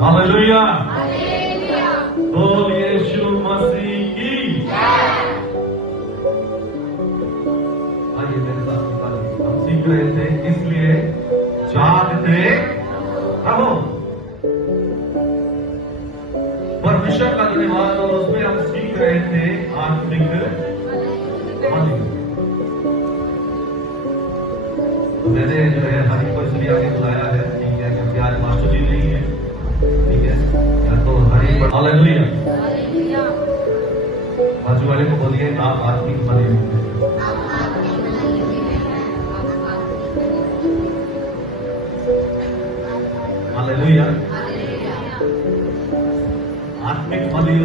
Hallelujah. बोल यीशु मसीह की। आइए मेरे साथ निकालिए। हम सीख रहे थे इसलिए जागते रहो। परमेश्वर का धन्यवाद। और उसमें हम सीख रहे थे आत्मिक मलिन। तो मैंने जो है हरि को इसलिए आगे बुलाया है, ठीक है, क्योंकि आज मास्टर जी नहीं है, ठीक है, या तो हरि। हालेलुया। बाजू वाले को बोलिए आप आत्मिक मलिन हैं। हालेलुया। आत्मिक मलिन,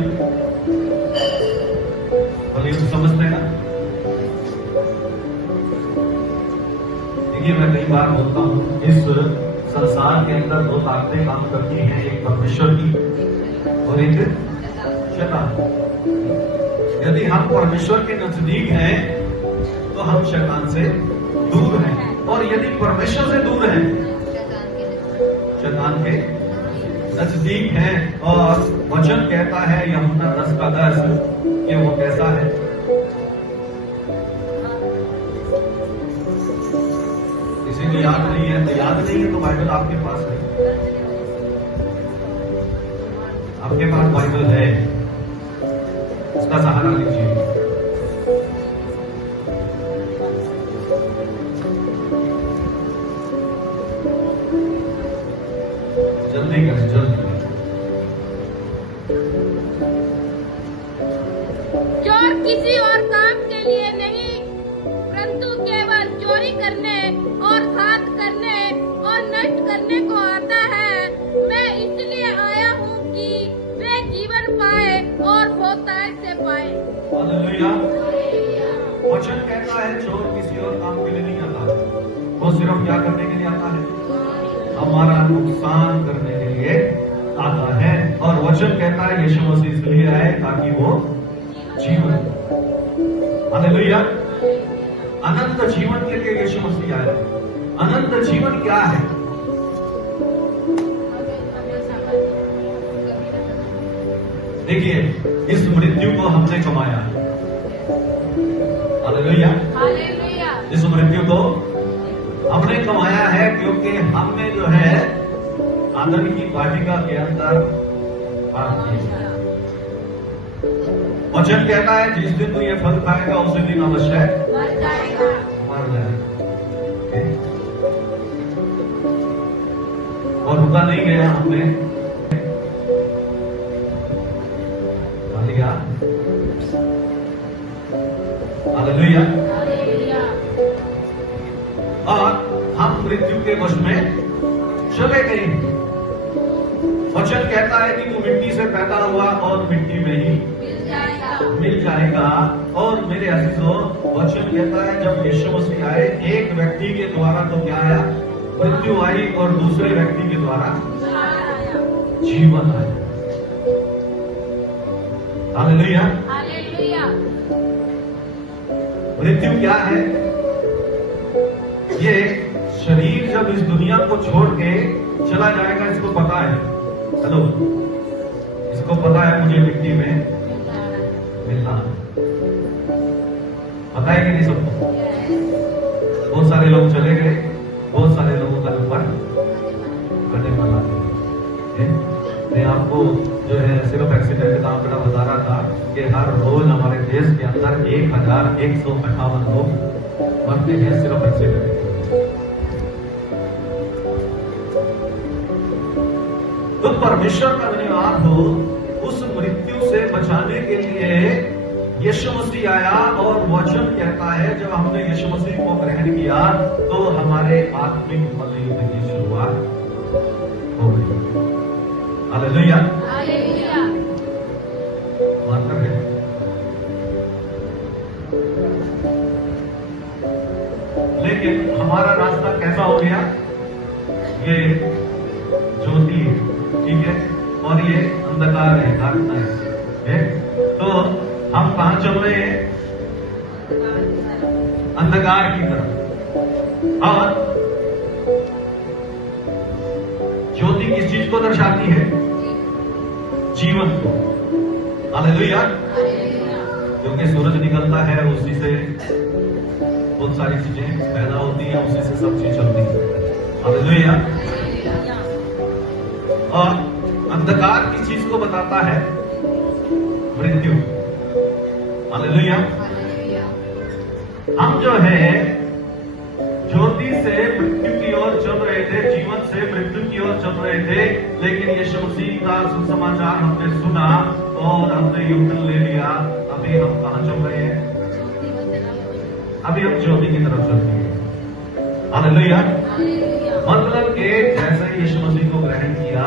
मलिन समझते ना? देखिए मैं कई बार बोलता हूं, इस संसार के अंदर दो ताकतें काम करती हैं, एक परमेश्वर की और एक शैतान। यदि हम परमेश्वर के नजदीक हैं तो हम शैतान से दूर हैं, और यदि परमेश्वर से दूर हैं शैतान के नजदीक हैं। और वचन कहता है यूहन्ना 10:10 कि वो कैसा है? किसी को याद नहीं है तो याद नहीं है, तो बाइबल आपके पास है, आपके पास बाइबल है, उसका सहारा लीजिए। जल्दी करें, जल्दी। चोर किसी और काम के लिए नहीं, परंतु केवल चोरी करने और घात करने और नष्ट करने को आता है। मैं इसलिए आया हूँ कि वे जीवन पाए और बहुतायत से पाए। हालेलुया। वचन कहता है चोर किसी और काम के लिए नहीं आता, वो सिर्फ क्या करने के लिए आता है? हमारा नुकसान करने के लिए आता है। और वचन कहता है यीशु मसीह इसलिए आए ताकि वो जीवन। हालेलुया। अनंत जीवन के लिए यीशु मसीह आए। अनंत जीवन क्या है? देखिए, इस मृत्यु को हमने कमाया। हालेलुया। इस मृत्यु को हमने कमाया है क्योंकि हमने जो है आदम की वाटिका के अंदर पाप किया। वचन कहता है जिस दिन तू ये फल खाएगा उसी दिन अवश्य मर जाएगा। और रुका नहीं गया, हमने हालेलुया। और हम मृत्यु के वश में चले गए। वचन कहता है कि तू मिट्टी से पैदा हुआ और मिट्टी में ही मिल जाएगा। और मेरे अजीजों, वचन कहता है जब यीशु मसीह आए, एक व्यक्ति के द्वारा तो क्या आया? मृत्यु आई, और दूसरे व्यक्ति के द्वारा जीवन आया। हालेलुया। मृत्यु क्या है? ये शरीर जब इस दुनिया को छोड़ के चला जाएगा, इसको पता है। हेलो, इसको पता है मुझे मिट्टी में मिलना है। पता है कि नहीं सबको? बहुत सारे लोग चले गए, बहुत सारे लोगों का नंबर कटने वाला है। मैं आपको जो है सिर्फ एक्सीडेंट का आंकड़ा बता रहा था कि हर रोज हमारे देश के अंदर 1158 लोग मरते हैं सिर्फ एक्सीडेंट। तो परमेश्वर का धन्यवाद हो, उस मृत्यु से बचाने के लिए यीशु मसीह आया। और वचन कहता है जब हमने यीशु मसीह को ग्रहण किया तो हमारे आत्मिक मलयुद्ध की शुरुआत हो गई। हालेलुया। मानकर है। लेकिन हमारा रास्ता कैसा हो गया? ये ज्योति है, ठीक है, और ये अंधकार है, डार्कनेस है। तो हम कहां चल रहे हैं? अंधकार की तरफ। और ज्योति किस चीज चीज को दर्शाती है? जीवन को। हालेलुया। क्योंकि सूरज निकलता है, उसी से बहुत सारी चीजें पैदा होती हैं, उसी से सब चीज चलती है। हालेलुया। और अंधकार की चीज को बताता है मृत्यु। हालेलुया। हम जो है ज्योति से मृत्यु की ओर चल रहे थे, जीवन से मृत्यु की ओर चल रहे थे, लेकिन यीशु मसीह का सुसमाचार हमने सुना और हमने युक्तन ले लिया। अभी हम कहां चल रहे हैं? अभी हम ज्योति की तरफ चल रहे हैं। हालेलुया। मतलब कि जैसे यीशु मसीह को ग्रहण किया,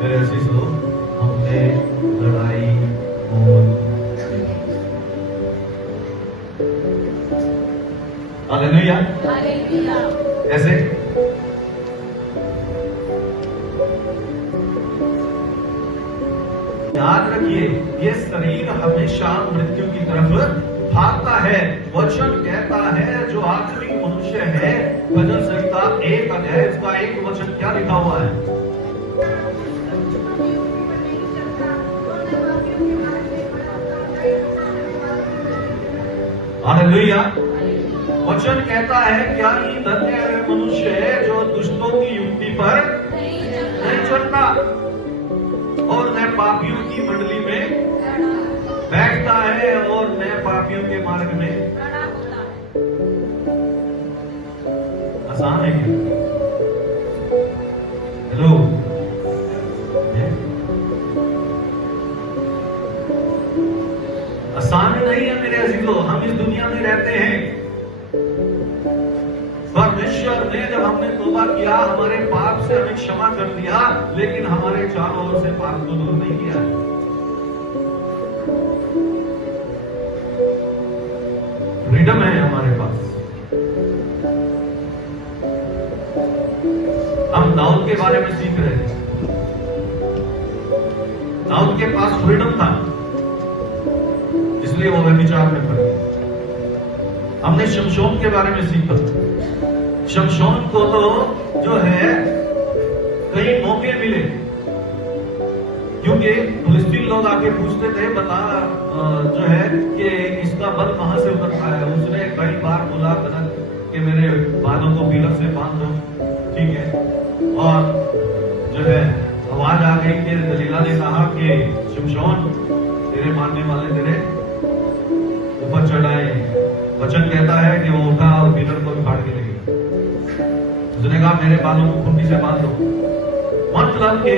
मेरे अजीज लोग, हमने लड़ाई और हालेलुया। ऐसे याद रखिए, ये शरीर हमेशा मृत्यु की तरफ भागता है। वचन कहता है जो आत्मिक मनुष्य है, भजन संहिता 1 अध्याय इसका 1 वचन क्या लिखा हुआ है? हालेलुया। वचन कहता है क्या ही धन्य है मनुष्य है जो दुष्टों की युक्ति पर नहीं चलता और न पापियों की मंडली में बैठता है और न पापियों के मार्ग में। आसान है क्या? हेलो, आसान नहीं है मेरे अजीजों। हम इस दुनिया में रहते हैं, परमेश्वर ने जब हमने तौबा किया, हमारे पाप से हमें क्षमा कर दिया, लेकिन हमारे चारों ओर से पाप को दूर नहीं किया। फ्रीडम है हमारे पास। हम दाऊद के बारे में सीख रहे थे। दाऊद के पास फ्रीडम था, इसलिए वो व्यभिचार में पड़ गया। हमने शमशोन के बारे में सीखा। शमशोन को तो जो है कई मौके मिले, क्योंकि फिलिस्तीन लोग आके पूछते थे, बता जो है कि इसका बल कहां से उतरता है। उसने कई बार बोला गलत कि मेरे बालों को बिलक से बांध दो, ठीक है। और जो है आवाज आ गई कि दलीला ने कहा कि शमशोन, तेरे मारने वाले तेरे ऊपर चढ़ाए। वचन कहता है कि वो उठा और बिलक को भी फाड़ के ले गया। उसने कहा मेरे बालों को खुंटी से बांध दो। मतलब कि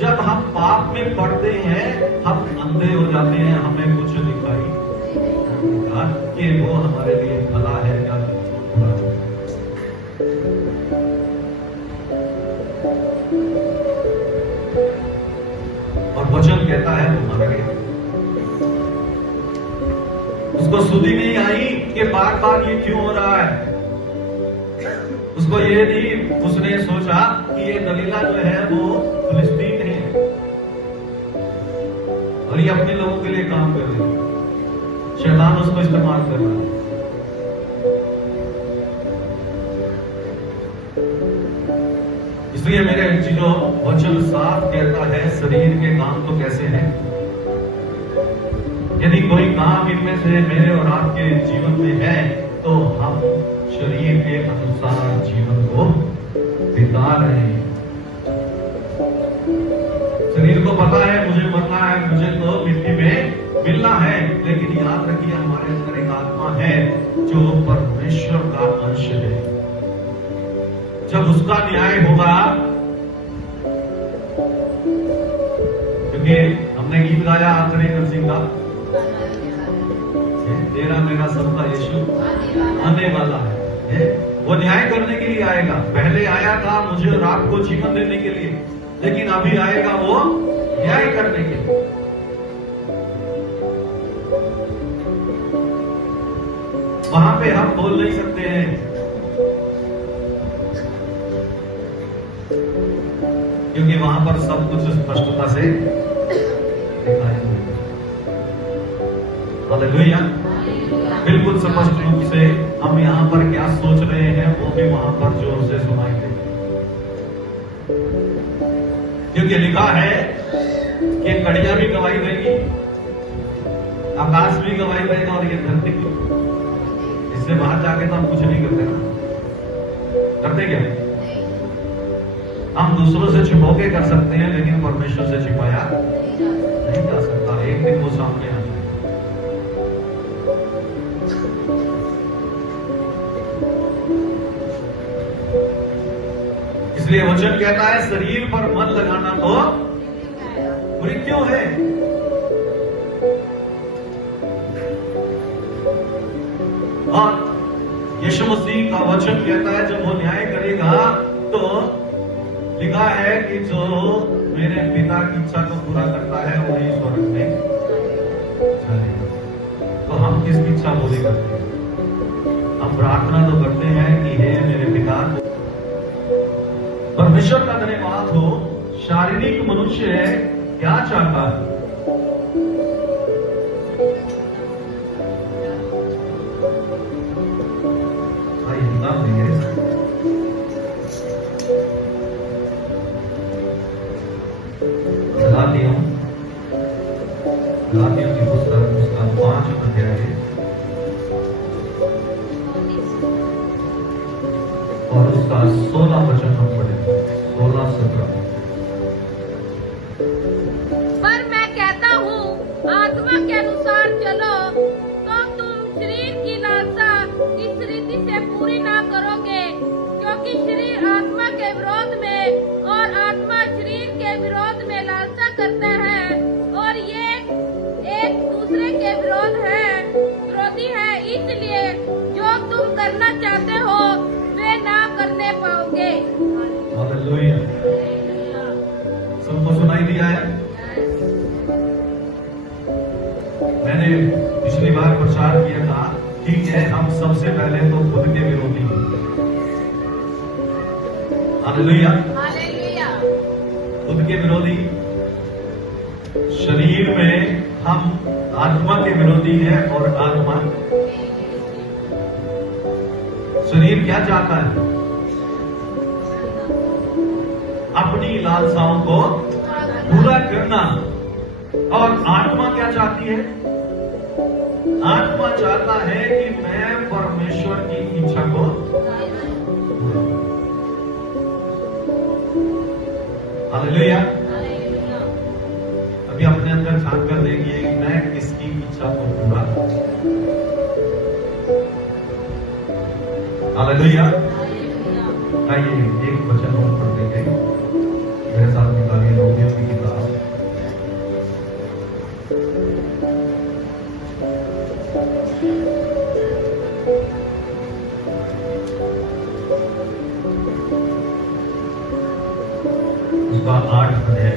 जब हम पाप में पड़ते हैं, हम अंधे हो जाते हैं, हमें कुछ दिखाई देता कि वो हमारे लिए भला है या बुरा है। और वचन कहता है वो मर गया। उसको सुधी नहीं आई कि बार बार ये क्यों हो रहा है। उसको ये नहीं, उसने सोचा कि ये दलीला जो है वो फिलिस्तीन है और ये अपने लोगों के लिए काम कर रही है। शैतान उसको इस्तेमाल कर रहा है। इसलिए मेरे चीजों, वचन साफ कहता है शरीर के काम तो कैसे हैं। यदि कोई काम इनमें से मेरे और आपके जीवन में है, तो हम शरीर के अनुसार जीवन को बिता रहे हैं। शरीर को पता है मुझे मरना है, मुझे तो मिट्टी में मिलना है, लेकिन याद रखिए हमारे अंदर एक आत्मा है जो परमेश्वर का अंश है। जब उसका न्याय होगा, क्योंकि हमने गीत गाया आखिरी सिंह का, तेरा मेरा सबका यीशु आने वाला है। वो न्याय करने के लिए आएगा। पहले आया था मुझे और आपको जीवन देने के लिए, लेकिन अभी आएगा वो न्याय करने के लिए। वहां पे हम बोल नहीं सकते हैं, क्योंकि वहां पर सब कुछ स्पष्टता से दिखाई देगा। हालेलुया। बिल्कुल स्पष्ट रूप से हम यहाँ पर क्या सोच रहे हैं वो भी वहां पर जोर से सुनाई देगा। क्योंकि लिखा है कि कड़ियां भी गवाही देगी, आकाश भी गवाही देगा और ये धरती भी। इससे बाहर जाके तो हम कुछ नहीं करते ना, करते क्या? हम दूसरों से छिपो के कर सकते हैं, लेकिन परमेश्वर से छिपाया नहीं जा सकता। एक दिन वो सामने आ जाए। इसलिए वचन कहता है शरीर पर मन लगाना तो मृत्यु है। और यीशु मसीह का वचन कहता है जब वो न्याय करेगा तो लिखा है कि जो मेरे पिता की इच्छा को पूरा करता है वही स्वर्ग में चलेगा। तो हम किसकी इच्छा पूरी करते हैं? हम प्रार्थना तो करते हैं कि हे मेरे पिता। परमेश्वर का धन्यवाद हो। शारीरिक मनुष्य क्या चाहता है? गलातियों की पुस्तक उसका 5 अध्याय और उसका 16 वचन हम पढ़ेंगे, 16-17। पर मैं कहता हूँ आत्मा के अनुसार चलो तो तुम शरीर की लालसा इस रीति से पूरी ना करोगे, क्योंकि शरीर आत्मा के विरोध में और आत्मा शरीर के विरोध में लालसा करता है और ये एक दूसरे के विरोधी है। इसलिए जो तुम करना चाहते हो वे ना करने पाओगे। हालेलुया। सबको सुनाई दिया है? मैंने पिछली बार प्रचार किया था, ठीक है, हम सबसे पहले तो खुद के विरोधी हैं। हालेलुया। हालेलुया। खुद के विरोधी। शरीर में हम आत्मा के विरोधी हैं और आत्मा शरीर क्या चाहता है? अपनी लालसाओं को पूरा करना। और आत्मा क्या चाहती है? आत्मा चाहता है कि मैं परमेश्वर की इच्छा को हालेलुया। अभी अपने अंदर झांक कर देखिए कि मैं किसकी इच्छा को पूरा। हालेलुया। आइए एक वचन और पढ़ देंगे, मेरे साथ निकालिए रोमियो की किताब। उसका 8 अध्याय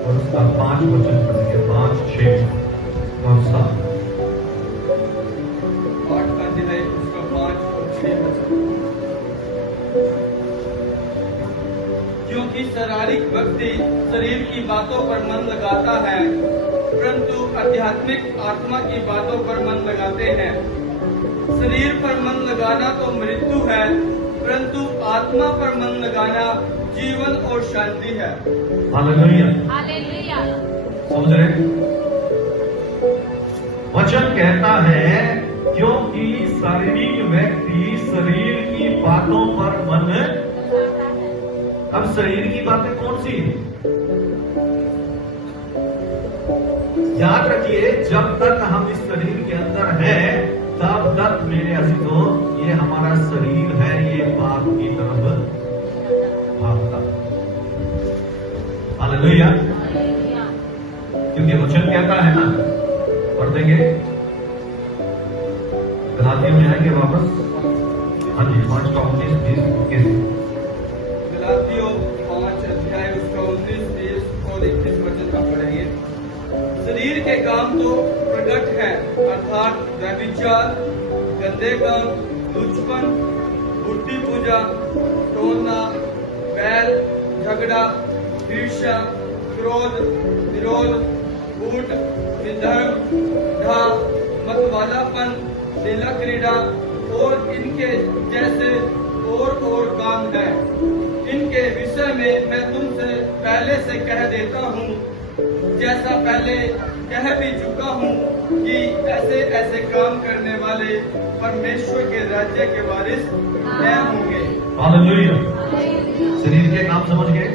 और उसका 5 वचन पढ़ेंगे, 5, 6 और 7। 8 अध्याय उसका 5 और 6 वचन। क्योंकि शारीरिक व्यक्ति शरीर की बातों पर मन लगाता है, परंतु आध्यात्मिक आत्मा की बातों पर मन लगाते हैं। शरीर पर मन लगाना तो मृत्यु है, परंतु आत्मा पर मन लगाना जीवन और शांति है। हालेलुया। हालेलुया। समझ रहे? वचन कहता है क्योंकि शारीरिक व्यक्ति शरीर की बातों पर मन। अब शरीर की बातें कौन सी है? याद रखिए, जब तक हम इस शरीर के अंदर हैं तब तक मेरे अजीजों ये हमारा शरीर है, ये पाप की तरफ भागता। हालेलुया। क्योंकि वचन कहता है ना, पढ़ देंगे गलातियों में आएंगे वापस। हाँ जी, 5 का 19, 20, 21। गलातियों 5 अध्याय उसका 19, 20 और 21 वचन हम पढ़ेंगे। शरीर के काम तो प्रकट है, अर्थात व्यभिचार, गंदे काम, लुचपन, मूर्ति पूजा, टोना, बैल, झगड़ा, ईर्ष्या, क्रोध, विरोध, झूठ, विधर्म, ढा, मतवालापन, लीला क्रीड़ा और इनके जैसे और काम है। इनके विषय में मैं तुमसे पहले से कह देता हूँ, जैसा पहले कह भी चुका हूँ कि ऐसे ऐसे काम करने वाले परमेश्वर के राज्य के वारिस न होंगे। हालेलुया। शरीर के काम समझ गए?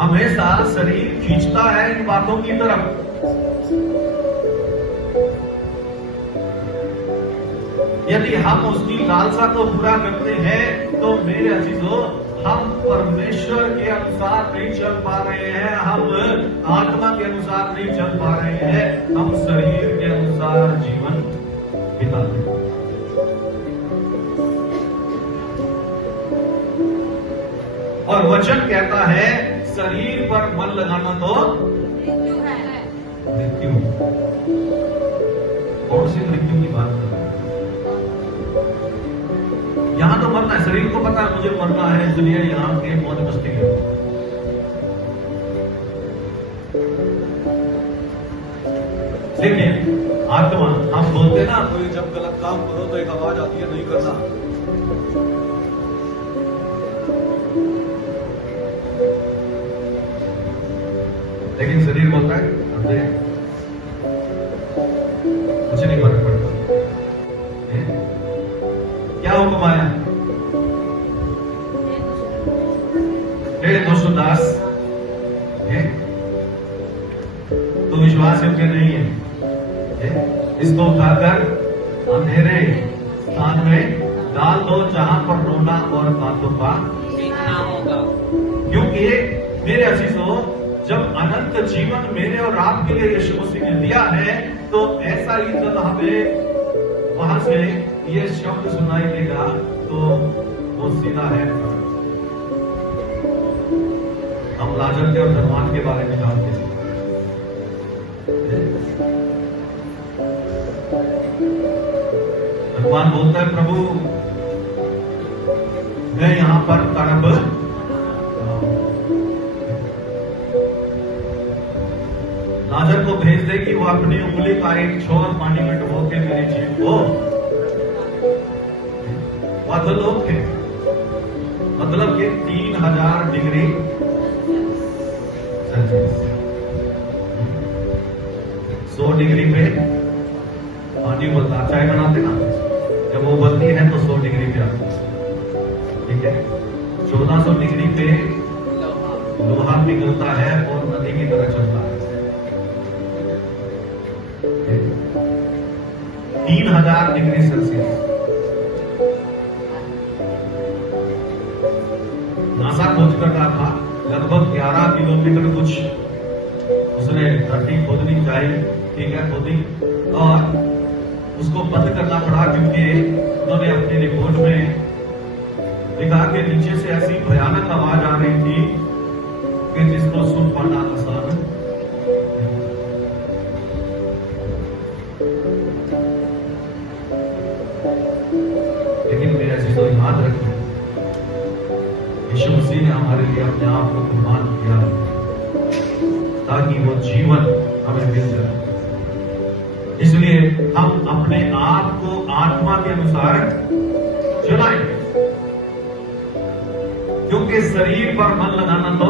हमेशा शरीर खींचता है इन बातों की तरफ। यदि हम उसकी लालसा को पूरा करते हैं तो मेरे अजीजों, हम परमेश्वर के अनुसार नहीं चल पा रहे हैं, हम आत्मा के अनुसार नहीं चल पा रहे हैं, हम शरीर के अनुसार जीवन बिताते हैं। और वचन कहता है शरीर पर मन लगाना तो मृत्यु है। मृत्यु। कौन सी मृत्यु की बात कर रहे हैं? यहां तो मरना है, शरीर को पता है मुझे मरना है, इसलिए यहां के मौज मस्ती है। देखिए आत्मा, हम बोलते ना कोई जब गलत काम करो तो एक आवाज आती है नहीं करना। लेकिन शरीर बोलता है अरे मुझे नहीं फर्क पड़ता। क्या हुक्म आया? 210 तो विश्वास योग्य नहीं है। इसको उठाकर अंधेरे स्थान में डाल दो जहां पर रोना और दांतों का पीसना होगा। क्योंकि मेरे अजीजों, जब अनंत जीवन मेरे और आपके लिए यीशु मसीह ने दिया है तो ऐसा ही जब हमें वहां से ये शब्द सुनाई देगा तो वो सीधा है। हम लाजर के और धनवान के बारे में जानते हैं। धनवान बोलता है प्रभु मैं यहां पर तड़प, लाजर को भेज दे कि वो अपनी उंगली का एक छोर पानी में डुबो के मेरी जीभ को बदलो के, मतलब कि 3000 डिग्री सेल्सियस, 100 डिग्री पे पानी उबलता, चाय बनाते ना, जब वो उबलती है तो 100 डिग्री पे आती है, ठीक है। 1400 डिग्री पे लोहा पिघलता है और नदी की तरह चलता है। 3000 डिग्री सेल्सियस। नासा खोज कर रहा था, लगभग 11 किलोमीटर कुछ उसने धरती खोदनी चाहिए, ठीक है, खोदी और उसको बंद करना पड़ा क्योंकि उन्होंने अपनी रिपोर्ट में लिखा कि नीचे से ऐसी भयानक आवाज आ रही थी कि जिसको सुन पाना आसान। लेकिन मेरे अजीजों याद रखें, यीशु मसीह ने हमारे लिए अपने आप को कुर्बान किया ताकि वो जीवन हमें मिल जाए। इसलिए हम अपने आप को आत्मा के अनुसार चलाएं, क्योंकि शरीर पर मन लगाना तो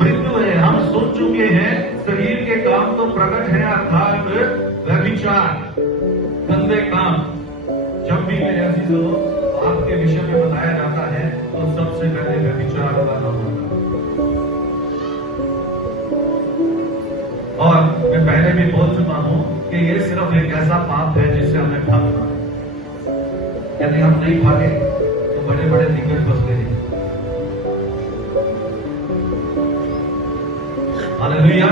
मृत्यु है। हम सुन चुके हैं शरीर के काम तो प्रकट है, अर्थात व्यभिचार, गंदे काम। जब भी मेरे अजीजों आपके विषय में बताया जाता है तो सबसे पहले व्यभिचार का नाम आता है। और मैं पहले भी बोल चुका हूं कि ये सिर्फ एक ऐसा पाप है जिससे हमें भागना है। यदि हम नहीं भागे तो बड़े बड़े दिक्कत फंस गए। हालेलुया।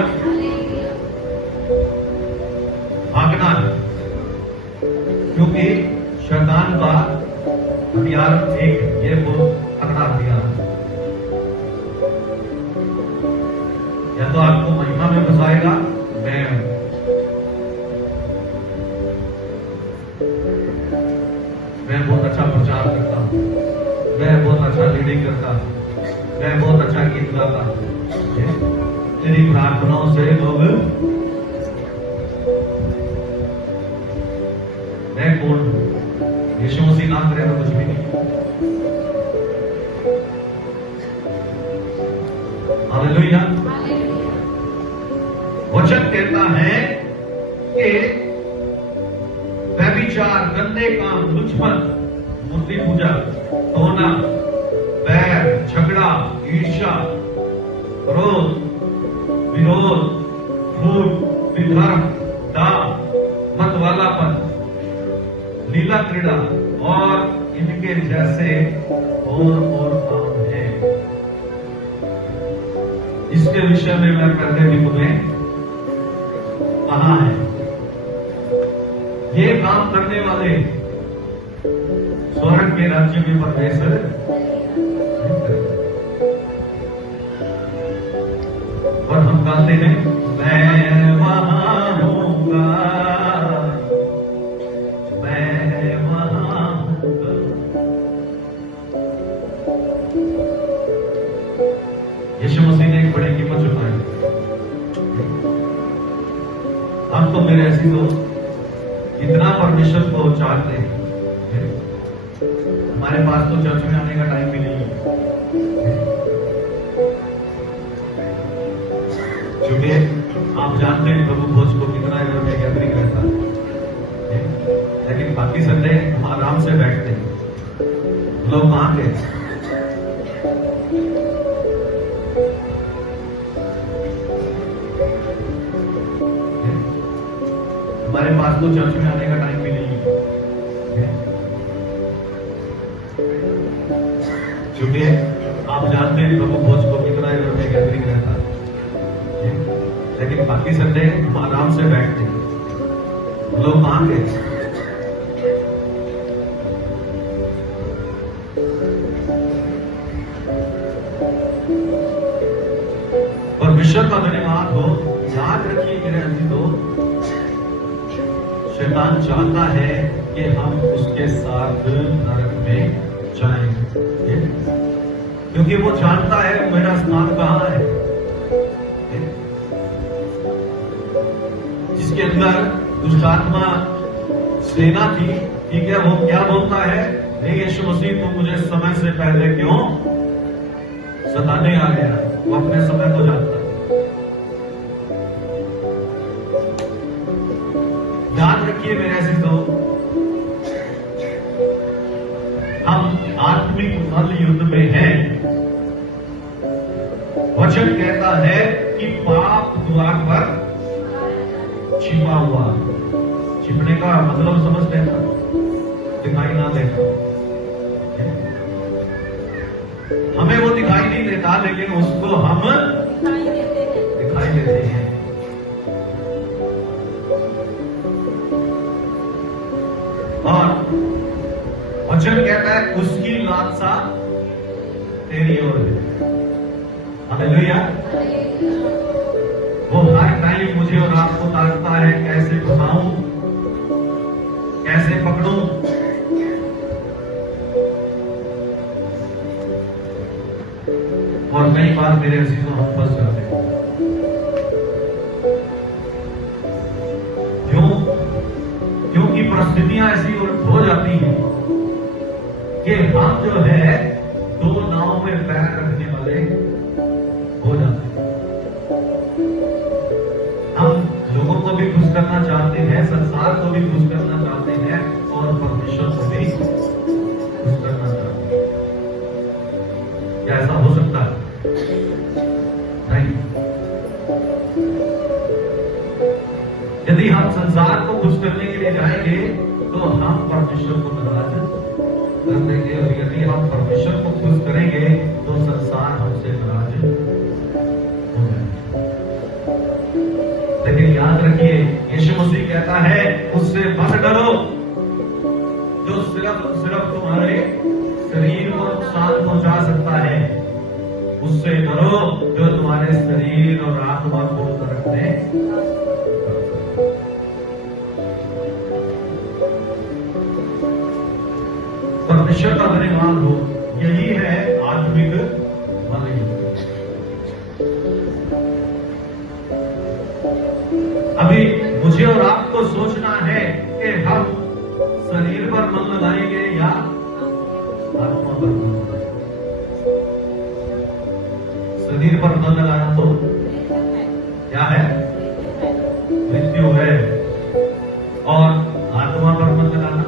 भागना है, क्योंकि शैतान का हथियार एक ये बहुत तगड़ा हथियार है। या तो आपको महिमा में फंसाएगा, मैं बहुत अच्छा प्रचार करता हूं, मैं बहुत अच्छा लीडिंग करता हूं, मैं बहुत अच्छा गीत गाता हूं, तेरी प्रार्थनाओं से लोग पूर्ण हो। यीशु मसीह ना करे तो कुछ भी नहीं। हालेलुया। वचन कहता है कि व्यभिचार, गंदे काम, लुचपन, मूर्ति पूजा, टोना, बैर, झगड़ा, ईर्ष्या, क्रोध, विरोध, फूट, विधर्म, दाम, मतवालापन, लीला क्रीड़ा और इनके जैसे और काम हैं। इसके विषय में मैं पहले भी तुम्हें कहा है। ये काम करने वाले स्वर्ग के राज्य में प्रवेश नहीं करते। और हम गाते हैं, मैं वहां हूँगा, मैं वहां हूँगा। यीशु मसीह ने एक बड़ी कीमत चुकाई। हम तो मेरे ऐसी तो इतना परमेश्वर को चाहते हैं, हमारे पास तो चर्च में आने का टाइम भी नहीं है, क्योंकि आप जानते हैं प्रभु भोज को कितना में गैदरिंग रहता है। लेकिन बाकी संडे हम आराम से बैठते हैं। लोग कहां गए? हमारे पास तो चर्च में आने का टाइम भी नहीं है, क्योंकि आप जानते हैं प्रभु भोज को कितना में गैदरिंग रहता है। लेकिन बाकी संडे हम आराम से बैठते हैं। लोग कहां गए? परमेश्वर का धन्यवाद हो। याद रखिए मेरे अजीजों, शैतान चाहता है कि हम उसके साथ नरक में जाएं, क्योंकि वो जानता है मेरा स्थान कहां है। जिसके अंदर दुष्टात्मा सेना थी, ठीक है, वो क्या बोलता है? हे यीशु मसीह, तुम मुझे समय से पहले क्यों सताने आ गया? वो अपने समय को जानता है। याद रखिए मेरे अजीजों, हम आत्मिक बल युद्ध में हैं। वचन कहता है कि पाप द्वार पर छिपा हुआ। छिपने का मतलब समझते हैं, दिखाई ना देना। हमें वो दिखाई नहीं देता, लेकिन उसको हम दिखाई देते हैं। और वचन कहता है उसकी लालसा तेरी ओर है। हालेलुया। वो हर टाइम मुझे और आपको ताकता है, कैसे घुसाऊं, कैसे पकड़ूं। और कई बार मेरे अजीजों हम फंस जाते हैं। क्यों? क्योंकि परिस्थितियां ऐसी हो जाती हैं कि हम जो है दो नाव में पैर रखने वाले हो जाते हैं। हम लोगों को भी खुश करना चाहते हैं, संसार को भी खुश करना चाहते हैं, और परमेश्वर को भी खुश करना चाहते हैं। क्या ऐसा हो सकता है? नहीं। यदि हम संसार को खुश करने के लिए जाएंगे तो हम परमेश्वर को नाराज कर देंगे, और यदि हम परमेश्वर को खुश करेंगे तो संसार हमसे नाराज हो जाएगा। लेकिन याद रखिए, यीशु मसीह कहता है उससे मत डरो जो सिर्फ तुम्हारे शरीर को नुकसान पहुंचा सकता है। उससे डरो जो तुम्हारे शरीर और आत्मा को नरक में। परमेश्वर का धन्यवाद हो। यही है आत्मिक बल युद्ध। अभी मुझे और आपको सोचना है कि हम शरीर पर मन लगाएंगे या आत्मा पर मन लगाएंगे? शरीर पर मन लगाना तो क्या है? मृत्यु है। और आत्मा पर मन लगाना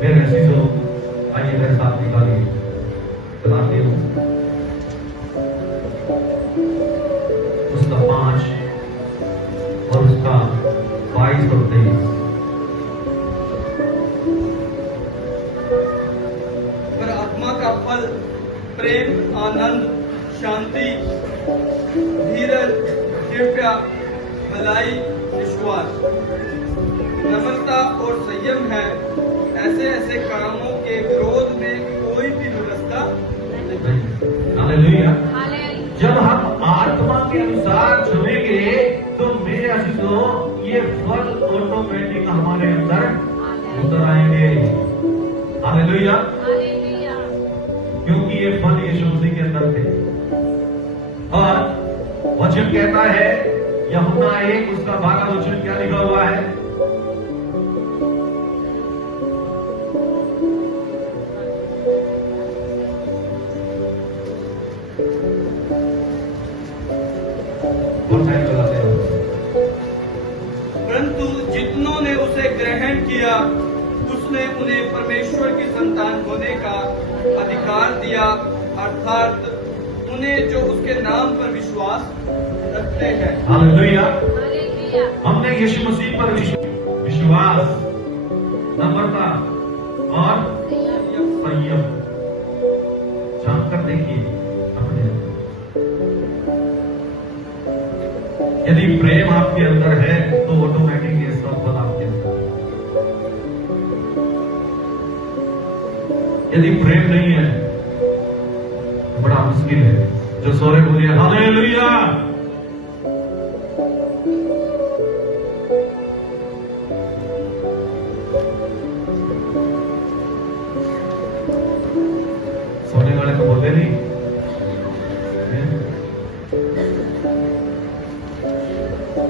फिर ऐसी जो आइए मेरे साथ निकालिए, चलाते हो उसका 5 और उसका 22 और 23। पर आत्मा का फल प्रेम, आनंद, शांति, धीरज, कृपा, भलाई, विश्वास, नम्रता और संयम है। ऐसे ऐसे कामों के विरोध में कोई भी व्यवस्था नहीं। हालेलुया। जब हम आत्मा के अनुसार चलेंगे तो मेरे अजीजों ये फल ऑटोमेटिक हमारे अंदर उतर आएंगे। हालेलुया। क्योंकि ये फल यीशु मसीह के अंदर थे। और वचन कहता है, यूहन्ना 1 उसका 12 वचन क्या लिखा हुआ है? परंतु जितनों ने उसे ग्रहण किया उसने उन्हें परमेश्वर की संतान होने का अधिकार दिया, अर्थात उन्हें जो उसके नाम पर विश्वास रखते हैं। हालेलुया। हमने यीशु मसीह पर विश्वास, नम्रता और संयम जानकर देखिए अपने। यदि प्रेम आपके अंदर है तो ऑटोमेटिक ये सब फल आपके अंदर है। यदि प्रेम नहीं है तो बड़ा मुश्किल है। जो सोरे बोलिए हालेलुया। सोने वाले तो बोलते नहीं।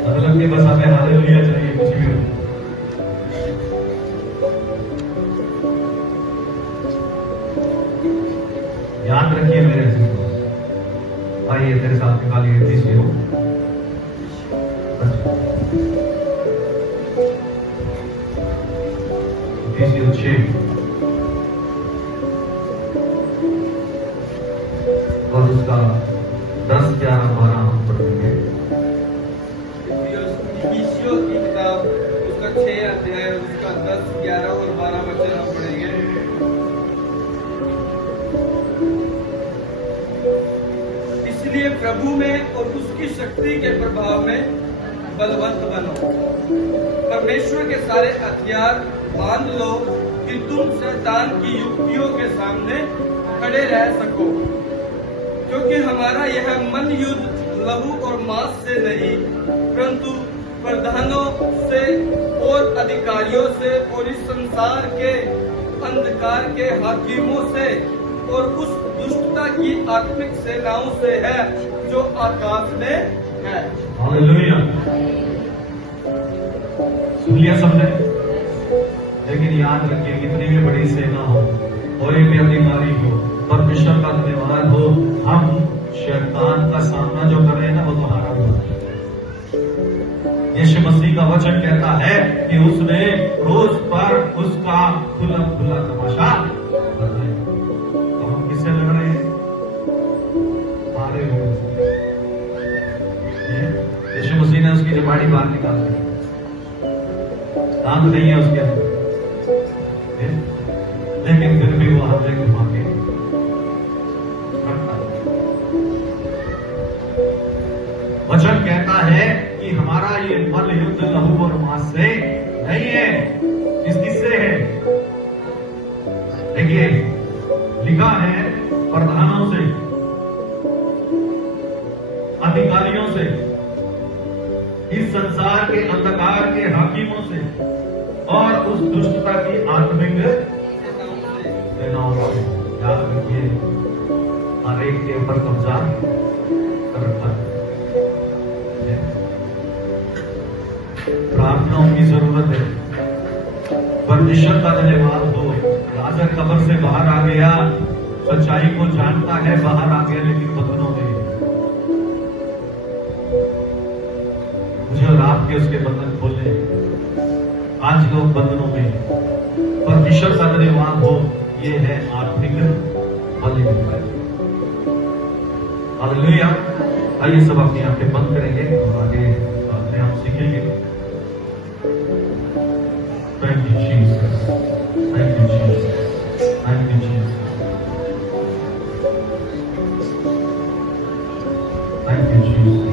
मतलब कि बस हमें हालेलुया चाहिए, कुछ भी हो। याद रखिए मेरे से। आइए मेरे साथ निकालिए तीसरी तीसरी 6 और उसका 10, 11, 12 हम पढ़ेंगे। इफिसियों की किताब उसका 6 अध्याय और उसका 10, 11 और 12 वचन हम पढ़ेंगे। इसलिए प्रभु में और उसकी शक्ति के प्रभाव में बलवंत बनो। परमेश्वर के सारे हथियार बांध लो कि तुम शैतान की युक्तियों के सामने खड़े रह सको, क्योंकि हमारा यह मन युद्ध लहू और मांस से नहीं परंतु प्रधानों से और अधिकारियों से और इस संसार के अंधकार के हाकिमों से और उस दुष्टता की आत्मिक सेनाओं से है जो आकाश में है। हालेलुया। सुन लिया सबने? लेकिन याद रखिए, कितनी भी बड़ी सेना हो, कोई भी अधिकारी हो, परमेश्वर का धन्यवाद हो, हम शैतान का सामना जो कर रहे हैं ना, वो तो हारा हुआ। यीशु मसीह का वचन कहता है कि उसने रोज पर उसका खुला खुला तमाशा बनाया। तो हम किससे लड़ रहे हैं? हारे हुए। यीशु मसीह ने उसकी जबाड़ी बाहर निकाल दी, दांत नहीं है उसके अंदर, लेकिन फिर भी वो हमने घुमा के वचन कहता है कि हमारा ये बल युद्ध लहू और मांस से नहीं है। किससे है? देखिए लिखा है, प्रधानों से, अधिकारियों से, इस संसार के अंधकार के हाकिमों से और उस दुष्टता की आत्मिक सेनाओं से। याद रखिए, हर एक के ऊपर कब्जा कर रखा है। प्रार्थनाओं की जरूरत है। परमेश्वर का धन्यवाद हो। लाजर कब्र से बाहर आ गया, सच्चाई को जानता है, बाहर आ गया, लेकिन बंधनों में। मुझे और आपके उसके बंधन खोलने, आज लोग बंधनों में। परमेश्वर का धन्यवाद हो। ये है आत्मिक बलिदान। हालेलुया। आइए सब अपनी आंखें बंद करेंगे और आगे बातें हम सीखेंगे। Thank you Jesus, thank you Jesus, thank you Jesus, thank you Jesus.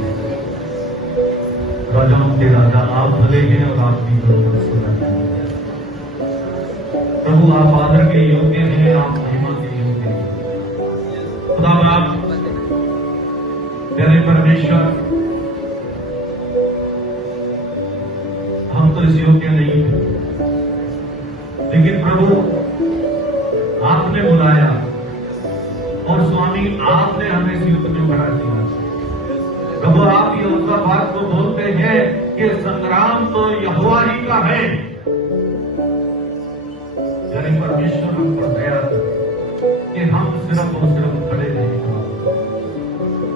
राजाओं के राजा आप भले हैं और आप भी प्रभु, आप आदर के योग्य हैं, आप महिमा के योग्य हैं। खुदा आप प्यारे परमेश्वर, हम तो इस योग्य नहीं थे, लेकिन प्रभु आपने बुलाया और स्वामी आपने हमें इस युद्ध में बढ़ा दिया। प्रभु आप ये उसका बात को बोलते हैं कि संग्राम तो यहोवा ही का है। यानी परमेश्वर हम पर दया कर कि हम सिर्फ और सिर्फ खड़े नहीं,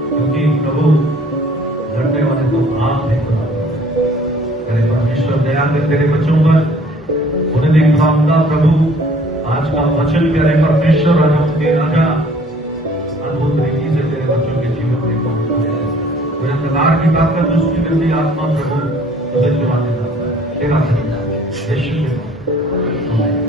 क्योंकि प्रभु लड़ने वाले तो आप हैं। यानी परमेश्वर दया कर तेरे बच्चों पर उन्हें देख पाऊंगा। प्रभु आज का वचन प्यारे परमेश्वर राजाओं के राजा अद्भुत तरीके से तेरे बच्चों के जीवन में पहुंचता है। अंधकार की ताकत, दुष्ट गंदी आत्मा प्रभु तुझे चुराने जाता है। तेरा यीशु के नाम।